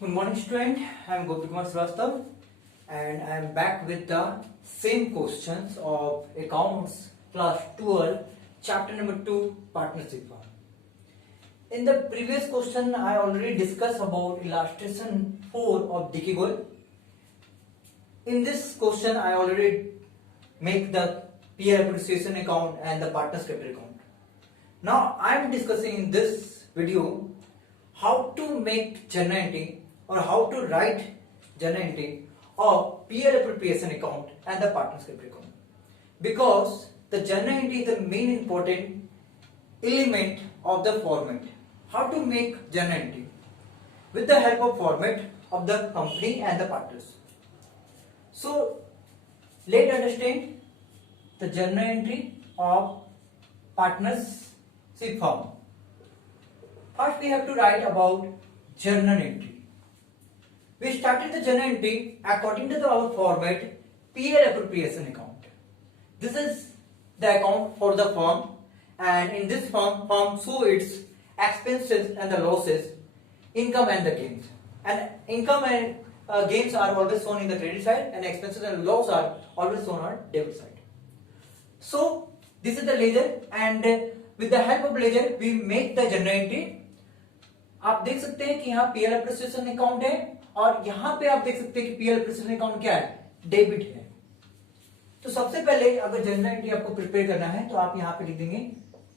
Good morning, student. I am Gopi Kumar Srivastav, and I am back with the same questions of accounts class 12, chapter number 2, partnership firm. In the previous question, I already discussed about illustration 4 of Dickey Gold. In this question, I already make the peer appreciation account and the partners capital account. Now, I am discussing in this video how to make journal entry or how to write journal entry of peer appropriation account and the partners capital account, because the journal entry is the main important element of the format. How to make journal entry with the help of format of the company and the partners. So let's understand the journal entry of partnership firm. First we have to write about journal entry. We started the journal entry according to our format peer appropriation account. This is the account for the firm, and in this firm show its expenses and the losses, income and the gains. And income and gains are always shown in the credit side, and expenses and loss are always shown on debit side. So this is the ledger, and with the help of ledger we make the journal entry. आप देख सकते हैं कि यहाँ PL appreciation account है, और यहाँ पे आप देख सकते हैं कि पीएल एप्रिसिएशन अकाउंट क्या है, डेबिट है. तो सबसे पहले अगर जर्नल एंट्री आपको प्रिपेयर करना है तो आप यहाँ पे लिख देंगे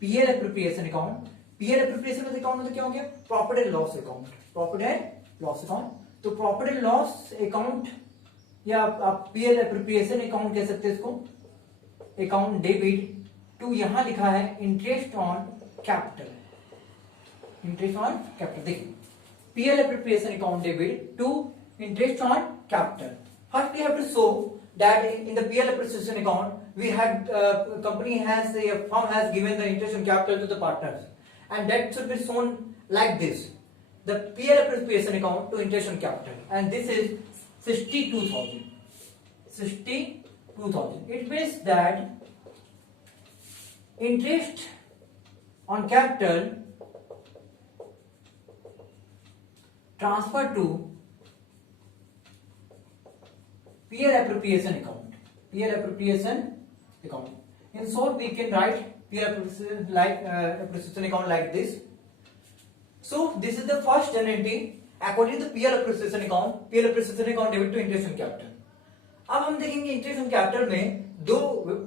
PL appropriation account. PL appropriation account मतलब क्या हो गया, profit and loss account. Profit and loss account. तो प्रॉफिट एंड लॉस अकाउंट या आप पीएल एप्रोप्रिएशन अकाउंट कह सकते हैं इसको, अकाउंट डेबिट टू. यहाँ लिखा है interest on capital. Interest on capital. देखिए PL appropriation account debit to interest on capital. First we have to show that in the PL appreciation account we had company has a firm has given the interest on capital to the partners, and that should be shown like this: the PL appreciation account to interest on capital, and this is 62,000. 62,000. It means that interest on capital transfer to peer appropriation account. Peer appropriation account. In short, we can write peer appropriation account like this. So this is the first journal entry according to the peer appropriation account. Peer appropriation account debit to interest on capital. अब हम देखेंगे interest on capital में दो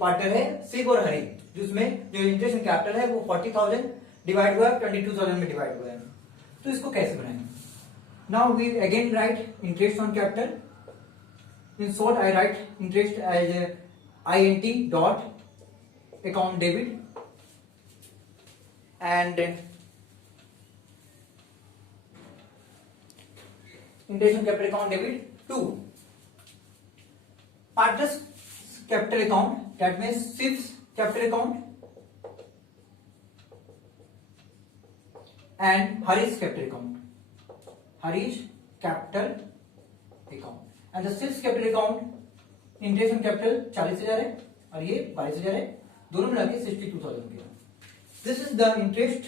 partner है, शिव और हरि, जिसमें जो interest on capital है वो 40,000 डिवाइड हुआ है 22,000 में डिवाइड हुआ है. तो इसको कैसे बनाएंगे? Now we again write interest on capital. In short, I write interest as int dot account debit, and interest on capital account debit to partners capital account. That means Shiv's capital account and Hari's capital account. Harish capital account, and the Shiv's capital account interest on capital 40,000 है और ये 22,000 है, दोनों मिला के 62,000 के. This is the interest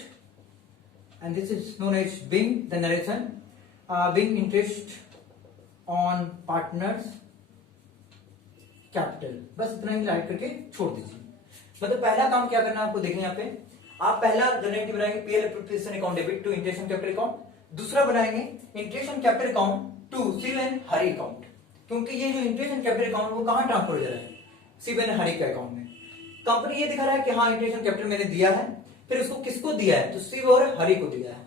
and this is known as being the narration, being interest on partners capital. बस इतना ही राइट करके छोड़ दीजिए. मतलब पहला काम क्या करना है आपको, देखें यहाँ पे आप पहला जनरेटिव बनाएंगे PL appropriation account debit to interest on capital account. दूसरा बनाएंगे interest on capital account to Shiv and Hari account, क्योंकि ये जो इंटरेस्ट ऑन कैपिटल अकाउंट वो कहां ट्रांसफर हो जा रहा है, शिव एंड हरि के अकाउंट में. कंपनी ये दिखा रहा है कि हाँ इंटरेस्ट ऑन कैपिटल मैंने दिया है, फिर उसको किसको दिया है, तो शिव और हरि को दिया है.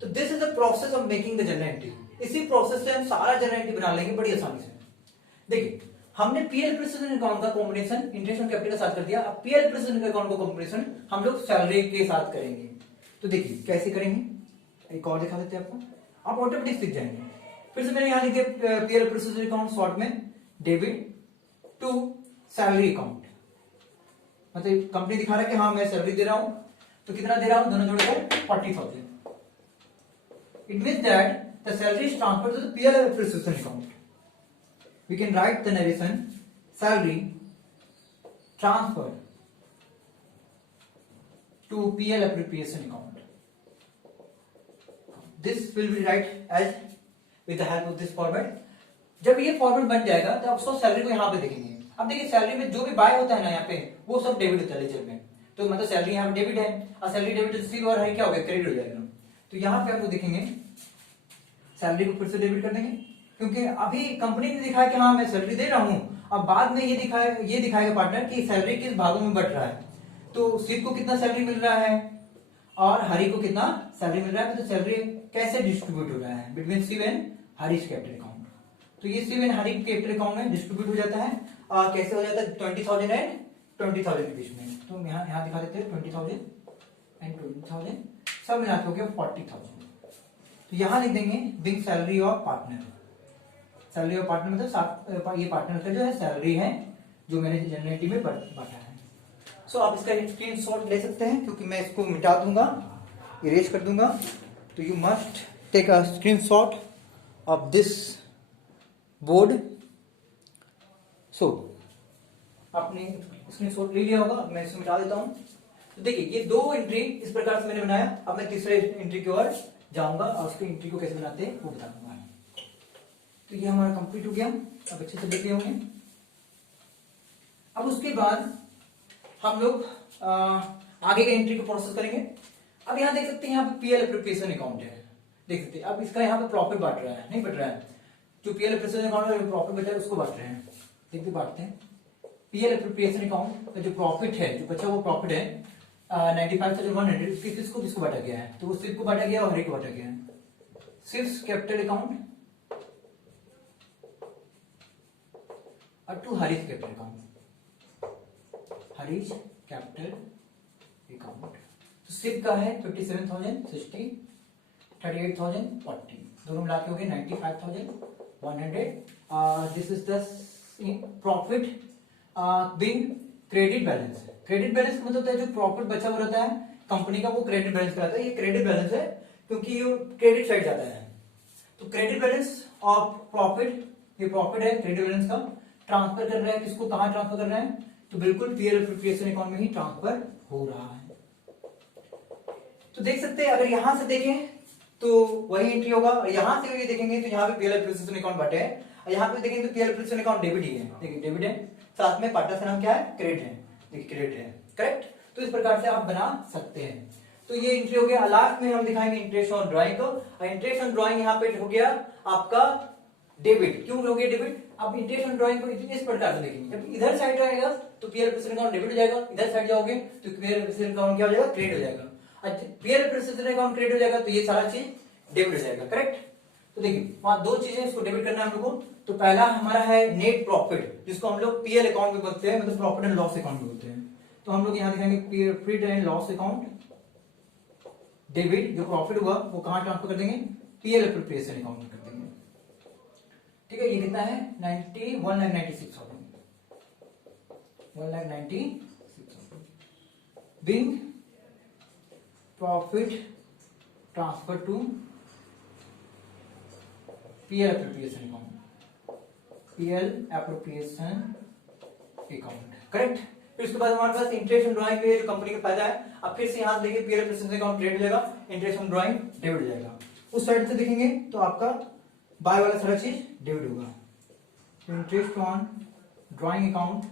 तो this is the process of making the journal entry. इसी प्रोसेस से हम सारा जर्नल एंट्री बना लेंगे बड़ी आसानी से. देखिए हमने पीएल एप्रिसिएशन अकाउंट का कॉम्बिनेशन इंटरेस्ट ऑन कैपिटल के साथ कर दिया. अब पीएल एप्रिसिएशन अकाउंट का कॉम्बिनेशन हम लोग सैलरी के साथ करेंगे. तो देखिए कैसे करेंगे, एक और दिखा देते हैं आपको, आप ऑटोमेटिक सीख जाएंगे. फिर से मैंने यहां लिखे पीएल एप्रिसिएशन अकाउंट शॉर्ट में डेबिट टू सैलरी अकाउंट. मतलब कंपनी दिखा रहा है कि हाँ मैं सैलरी दे रहा हूं, तो कितना दे रहा हूं, दोनों जोड़कर 40,000. It means that the salary is transferred to the PL appreciation account. We can write the narration salary transferred to PL appropriation account. This will be write as with the help of this format. जब ये format बन जाएगा तो आप उसको salary को यहाँ पे देखेंगे। अब देखिए सैलरी में जो भी बाय होता है ना यहाँ पे वो सब डेबिट होता है लेजर में, तो मतलब सैलरी यहाँ पे डेबिट है और सैलरी डेबिट रिसीव और है क्या हो गया क्रेडिट हो जाएगा। तो यहाँ पे आप लोग देखेंगे सैलरी को फिर से डेबिट कर देंगे, क्योंकि अभी कंपनी ने दिखाया कि हाँ मैं सैलरी दे रहा हूँ, अब बाद में ये दिखाएगा पार्टनर कि सैलरी किस भागों में बट रहा है। तो शिव को कितना सैलरी मिल रहा है और हरि को कितना सैलरी मिल रहा है, तो सैलरी कैसे डिस्ट्रीब्यूट हो रहा है between Shiv and Harish capital account. तो ये Shiv and Hari capital account में डिस्ट्रीब्यूट हो जाता है। कैसे हो जाता है 20,000 एंड 20,000 के बीच में। तो यहाँ दिखा देते हैं 20,000 एंड 20,000 सब मिला के हो गया 40,000। तो यहाँ लिख देंगे big salary of partner. Salary of partner मतलब ये पार्टनर का जो है सैलरी है जो मैंने जनरल में बांटा है। सो आप इसका स्क्रीनशॉट ले सकते हैं, क्योंकि मैं इसको मिटा दूंगा, इरेज कर दूंगा। तो you must take a screenshot of this board. So आपने स्क्रीनशॉट ले लिया होगा, मैं इसको मिटा देता हूं। तो देखिए ये दो एंट्री इस प्रकार से मैंने बनाया। अब मैं तीसरे एंट्री की ओर जाऊंगा और उसकी एंट्री को कैसे बनाते हैं वो बता दूंगा। तो ये हमारा कंप्लीट हो गया, अब अच्छे से देख रहे होंगे। अब उसके बाद हम लोग आगे के एंट्री को प्रोसेस करेंगे। अब यहाँ देख सकते हैं, यहाँ पे पीएल एप्रोप्रिएशन अकाउंट है, देख सकते हैं। अब इसका यहाँ पे प्रॉफिट बांट रहा है, नहीं बट रहा है, जो पीएल एप्रोप्रिएशन अकाउंट में प्रॉफिट बचा है उसको बांट रहे हैं। देखते बांटते हैं। पीएल एप्रोप्रिएशन अकाउंट का जो प्रॉफिट है, जो बचा वो प्रॉफिट है 95,100, किसको बांटा गया है, तो वो सिर्फ को बांटा गया और हरी को बांटा गया है। सिर्फ कैपिटल अकाउंट और to Harish capital account, Harish capital account. तो सिर्फ का है 57,060, 38,040, दोनों मिला के हो गए 95,100। This is the profit being credit balance. Credit balance मतलब होता है जो प्रॉफिट बचा हुआ रहता है कंपनी का, वो क्रेडिट बैलेंस कहलाता है। ये क्रेडिट बैलेंस है क्योंकि ये क्रेडिट साइड जाता है। तो क्रेडिट बैलेंस ऑफ प्रॉफिट, ये प्रॉफिट है क्रेडिट बैलेंस का, ट्रांसफर कर रहे हैं किसको, कहां ट्रांसफर कर रहे हैं, तो बिल्कुल पीएल एप्रोप्रिएशन अकाउंट में ही ट्रांसफर हो रहा है। तो देख सकते हैं, अगर यहां से देखें तो वही एंट्री होगा, और यहां से ये देखेंगे तो यहाँ पे पीएल एप्रोप्रिएशन अकाउंट बांटे है, और यहाँ पे देखेंगे तो पीएल एप्रोप्रिएशन अकाउंट डेबिट ही है। देखिए डेबिट है, साथ में पार्टनर का नाम क्या है, क्रेडिट है। देखिए क्रेडिट है, करेक्ट। तो इस प्रकार से आप बना सकते हैं। तो ये एंट्री हो गया। लास्ट में हम दिखाएंगे इंटरेस्ट ऑन ड्राइंग को। इंटरेस्ट ऑन ड्राइंग यहाँ पे हो गया आपका डेबिट। क्यों हो गया डेबिट? अब इंटरेस्ट ऑन ड्राइंग को इस प्रकार से देखेंगे, जब इधर साइड रहेगा तो पीएल एप्रोप्रिएशन अकाउंट डेबिट हो जाएगा, इधर साइड जाओगे तो पीएल एप्रोप्रिएशन अकाउंट क्या हो जाएगा, क्रेडिट हो जाएगा। पीएल एप्रोप्रिएशन अकाउंट क्रेडिट हो जाएगा तो ये सारा चीज डेबिट हो जाएगा, करेक्ट। तो देखिए वहां दो चीजें इसको डेबिट करना है हम लोग को। तो पहला हमारा है नेट प्रॉफिट, जिसको हम लोग पीएल अकाउंट में बोलते हैं, मतलब प्रॉफिट एंड लॉस अकाउंट में बोलते हैं। तो हम लोग यहाँ दिखाएंगे profit and loss account debit. जो प्रॉफिट हुआ वो कहां ट्रांसफर कर देंगे, पीएल एप्रोप्रिएशन अकाउंट में कर देंगे। ठीक है, ये कितना है 1,96,000, 1,96,000 being profit transfer to PL appropriation account, PL appropriation account, correct. फिर उसके बाद हमारे पास इंटरेस्ट ऑन ड्राइंग पे जो कंपनी का फायदा है। अब फिर से यहां देखिए पीएल एप्रोप्रिएशन अकाउंट क्रेडिट हो जाएगा, इंटरेस्ट ऑन ड्राइंग डेबिट हो जाएगा। उस साइड से देखेंगे तो आपका बाय वाला सारा चीज डेबिट होगा। तो interest on drawing account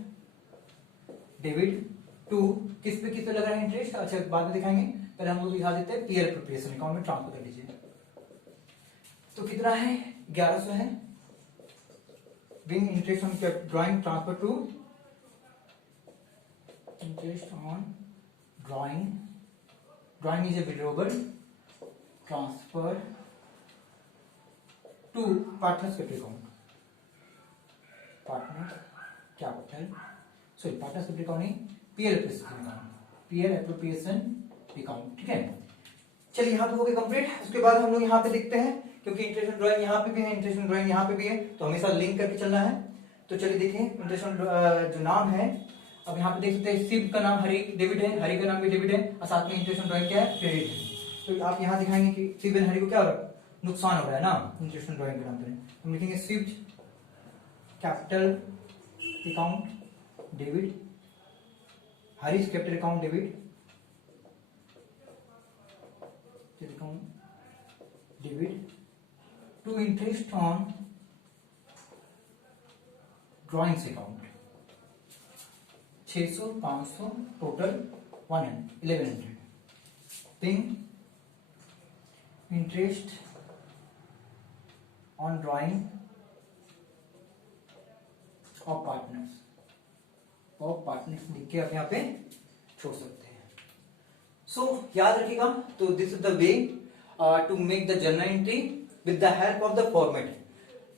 debit to किस पे लग रहा है इंटरेस्ट, अच्छा बाद में दिखाएंगे, पहले हम लोग दिखा देते हैं पीएल एप्रोप्रिएशन अकाउंट में ट्रांसफर कर लीजिए। तो कितना है 1100 है, being interest on drawing transfer to interest on drawing is a बिलोबल transfer to partners capital account, partners capital account नहीं, PL appropriation account, PL appropriation account. ठीक है, चलिए यहाँ पे हो गया कंप्लीट। उसके बाद हम लोग यहाँ पे देखते हैं, क्योंकि इंटरेस्ट ऑन ड्राइंग यहाँ पे भी है, इंटरेस्ट ऑन ड्राइंग यहाँ पे भी है, तो हमेशा लिंक करके चलना है। तो चलिए देखिए इंटरेस्ट ऑन जो नाम है, अब यहाँ पे देख सकते हैं शिव का नाम हरि डेबिट है, हरि का नाम भी डेबिट है, और साथ में इंटरेस्ट ऑन ड्राइंग क्या है, क्रेडिट है। तो आप यहाँ दिखाएंगे कि शिव एंड हरि को क्या नुकसान हो रहा है ना इंटरेस्ट ऑन ड्राइंग के नाम पर। हम लिखेंगे Shiv capital account debit, Harish capital account debit, debit to interest on drawings account 600, 500, total 1100. Paying interest on drawing of partners. और पार्टनर्स लिख के आप यहाँ पे छोड़ सकते हैं. सो याद रखिएगा, तो this is the way to make the journal entry with the help of the format.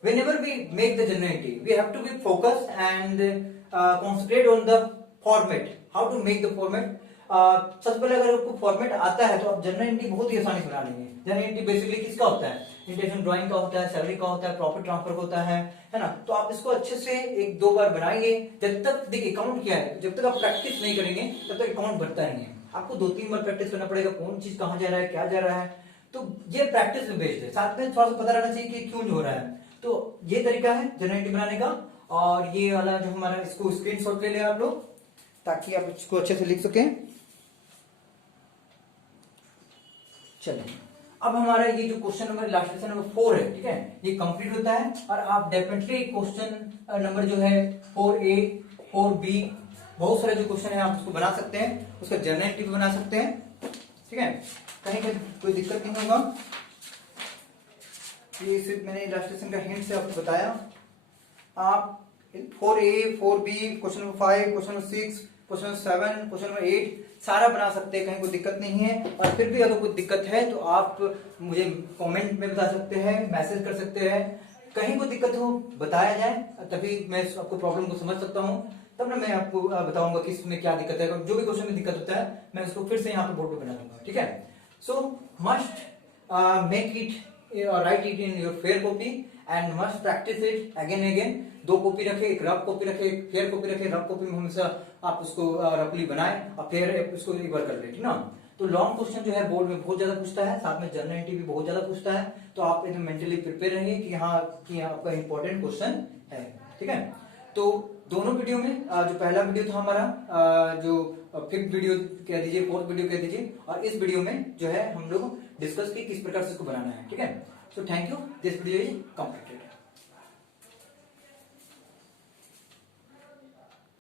Whenever we make the journal entry, we have to be focused and concentrate on the format. How to make the format? सबसे पहले अगर आपको format आता है तो आप journal entry बहुत ही आसानी से बना लेंगे. जर्नल एंट्री बेसिकली किसका होता है? इंटेंशन ड्राइंग का होता है, सैलरी का होता है, प्रॉफिट ट्रांसफर का होता है ना. तो आप इसको अच्छे से एक दो बार बनाइए. जब तक देखिए अकाउंट क्या है, जब तक आप प्रैक्टिस नहीं करेंगे तब तक अकाउंट बनता नहीं है. आपको 2-3 बार प्रैक्टिस करना पड़ेगा, कौन चीज कहाँ जा रहा है, क्या जा रहा है. तो ये प्रैक्टिस में बेस्ड है. साथ में थोड़ा सा पता रहना चाहिए कि क्यों हो रहा है. तो ये तरीका है जर्नल एंट्री बनाने का. और ये वाला जो हमारा, इसको स्क्रीनशॉट ले लें आप लोग ताकि आप इसको अच्छे से लिख सकें. चलिए, अब हमारा ये जो question number last question number 4 है, ठीक है, ये कंप्लीट होता है. और आप डेफिनेटली क्वेश्चन नंबर जो है 4A 4B बहुत सारे जो क्वेश्चन है आप उसको बना सकते हैं. उसका जर्नल एंट्री भी बना सकते हैं. ठीक है, कहीं कोई दिक्कत नहीं होगा. ये सिर्फ मैंने इलस्ट्रेशन का हिंट से आपको बताया. आप 4A 4B question number 5 question number 6 question number 7 question number 8 सारा बना सकते हैं. कहीं कोई दिक्कत नहीं है. और फिर भी अगर कोई दिक्कत है तो आप मुझे कमेंट में बता सकते हैं, मैसेज कर सकते हैं. कहीं कोई दिक्कत हो बताया जाए, तभी मैं आपको प्रॉब्लम को समझ सकता हूँ. तब ना मैं आपको बताऊंगा कि इसमें क्या दिक्कत है. जो भी क्वेश्चन में दिक्कत होता है मैं उसको फिर से यहाँ पे बोर्ड पे बना दूंगा. ठीक है, सो must make it write it in your fair copy and must practice it again and again. 2 copy रखे, एक रफ कॉपी रखे, एक फेयर कॉपी रखे. रफ कॉपी में हमेशा आप उसको रफली बनाए और फिर उसको एक बार कर ले. ठीक ना. तो लॉन्ग क्वेश्चन जो है बोर्ड में बहुत ज्यादा पूछता है, साथ में जर्नल एंट्री भी बहुत ज्यादा पूछता है. तो आप एकदम मेंटली प्रिपेयर रहिए कि हाँ कि आपका इंपॉर्टेंट क्वेश्चन है. ठीक है, तो दोनों वीडियो में जो पहला वीडियो था हमारा, जो 5th वीडियो कह दीजिए, 4th वीडियो कह दीजिए, और इस वीडियो में जो है हम लोग डिस्कस की किस प्रकार से इसको बनाना है. ठीक है, so thank you. This video is completed.